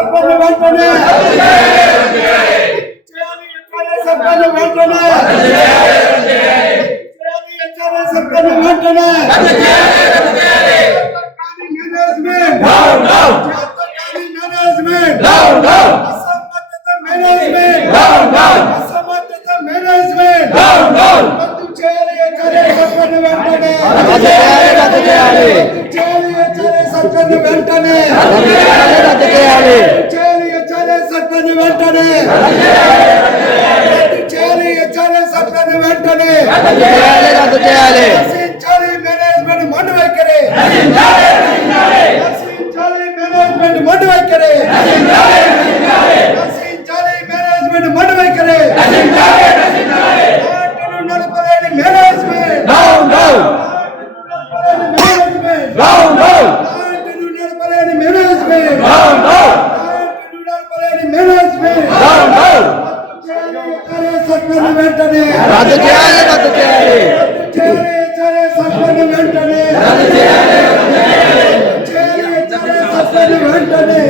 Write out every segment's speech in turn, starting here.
సర్పంచ్ వెంటనే సర్పంచ్ వెంటనే సర్పంచ్ వెంటనే సర్కారు వెంటనే. చేయాలి హెచ్చరే సర్కారు వెంటనే. చేయాలి. హెచ్చరే సర్కారు వెంటనే. నశించాలి మేనేజ్మెంట్ మొండి వైఖరి. నశించాలి మేనేజ్మెంట్ మొండి వైఖరి. మేనేజ్మెంట్ డౌన్ డౌన్ మాటలు నడపలేని మేనేజ్మెంట్ డౌన్ డౌన్ సర్కారు వెంటనే రద్దు చేయాలి రద్దు చేయాలి చేయాలి చేయాలి సర్కారు వెంటనే చేయాలి చేయాలి సర్కారు వెంటనే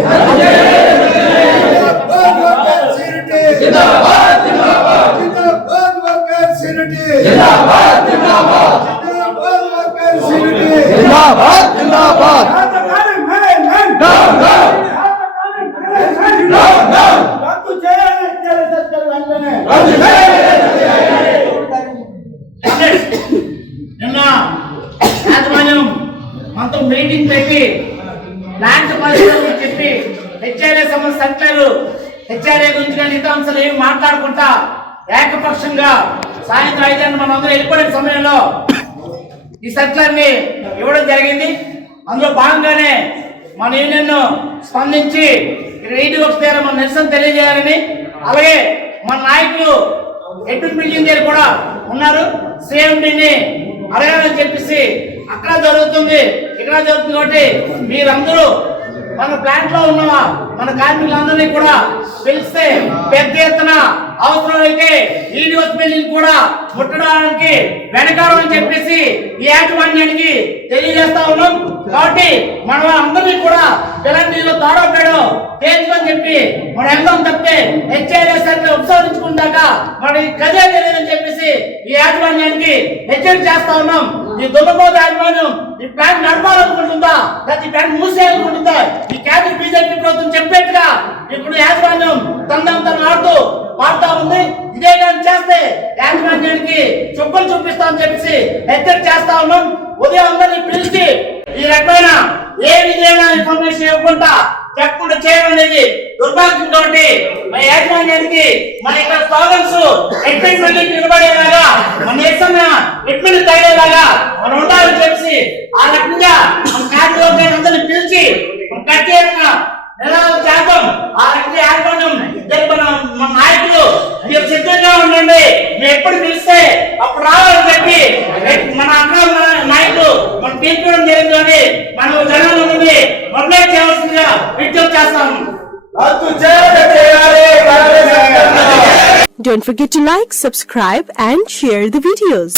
జిందాబాద్ వర్కర్ సిరిటీ జిందాబాద్ జిందాబాద్ జిందాబాద్ వర్కర్ సిరిటీ జిందాబాద్ జిందాబాద్ జిందాబాద్ వర్కర్ సిరిటీ జిందాబాద్ జిందాబాద్ మనతో మీటింగ్ పెట్టి ప్లాంట్ పరిస్థితులు చెప్పి హెచ్ఆర్ఏ సంబంధించిన సంఖ్యలు హెచ్ఆర్ఏ గురించి కానీ ఇతర అంశాలు ఏమి మాట్లాడుకుంటా ఏకపక్షంగా సాయంత్రం ఐదు మనం అందరూ వెళ్ళిపోయిన సమయంలో ఈ సర్కార్ని ఇవ్వడం జరిగింది. అందులో భాగంగానే మన యూనియన్ స్పందించి రైతు వర్క్స్ దగ్గర మన నిరసన తెలియజేయాలని అలాగే మన నాయకులు ఎటు బిల్డింగ్ కూడా ఉన్నారు. సిఎండిని అడగాలని చెప్పేసి అక్కడ జరుగుతుంది ఇక్కడ జరుగుతుంది కాబట్టి మీరందరూ మన ప్లాంట్లో ఉన్న మన కార్మికులందరినీ కూడా పిలిస్తే పెద్ద ఎత్తున అవసరమైతే ఇల్లు బిల్డింగ్ కూడా ముట్టడానికి వెనకాలని అని చెప్పేసి ఈ యాజమాన్యానికి తెలియజేస్తా ఉన్నాం. కాబట్టి మనం అందరూ తెలంగాణలో తాడోపేడో తేల్చుకొని చెప్పి మన వెళ్దాం తప్పే హెచ్ఐఎస్ అంటే ఉపసంహరించుకుందాక మన గదే తెలియదని చెప్పేసి ఈ యాజమాన్యానికి హెచ్చరిక చేస్తా ఉన్నాం. ఈ దున్నపోతు యాజమాన్యం ఈ ప్లాన్ నడపాలనుకుంటుందా? లేకపోతే ఈ ప్లాన్ మూసేయాలనుకుంటుందా? ఈ కేంద్ర బీజేపీ ప్రభుత్వం చెప్పేట్టుగా ఇప్పుడు యాజమాన్యం తందం తన ఆడుతూ పాడుతా ఉంది. ఇదే కానీ చేస్తే యాజమాన్యానికి చుక్కలు చూపిస్తామని చెప్పేసి హెచ్చరిక చేస్తా ఉన్నాం. ఉదయం అందరినీ పిలిచి ఇన్ఫర్మేషన్ ఇవ్వకుండా చెప్పకుండా చేయడం అనేది దుర్భాగ్యం కాబట్టి మన యాజమాన్యానికి మన ఇక్కడ స్లోగన్స్ ఎట్మెంట్ నిలబడేలాగా మన నిరసన ఎట్మెంట్ తగ్గేలాగా మనం ఉండాలని చెప్పి ఆ రకంగా మన కార్యవర్గాన్ని అందరినీ పిలిచి మన ప్రత్యేకంగా నిరాహార చేద్దాం ఆ రకంగా ఏర్పడడం ఇద్దరు మన మన నాయకులు మీరు సిద్ధంగా ఉండండి. మీరు ఎప్పుడు పిలిస్తే అప్పుడు రావాలని చెప్పి మన అన్న మన నాయకులు మన తీర్చడం జరిగింది అని మనం జనాల నుండి మొదలై చేయవలసిందిగా విజ్ఞప్తి చేస్తాము Don't forget to like, subscribe and share the videos.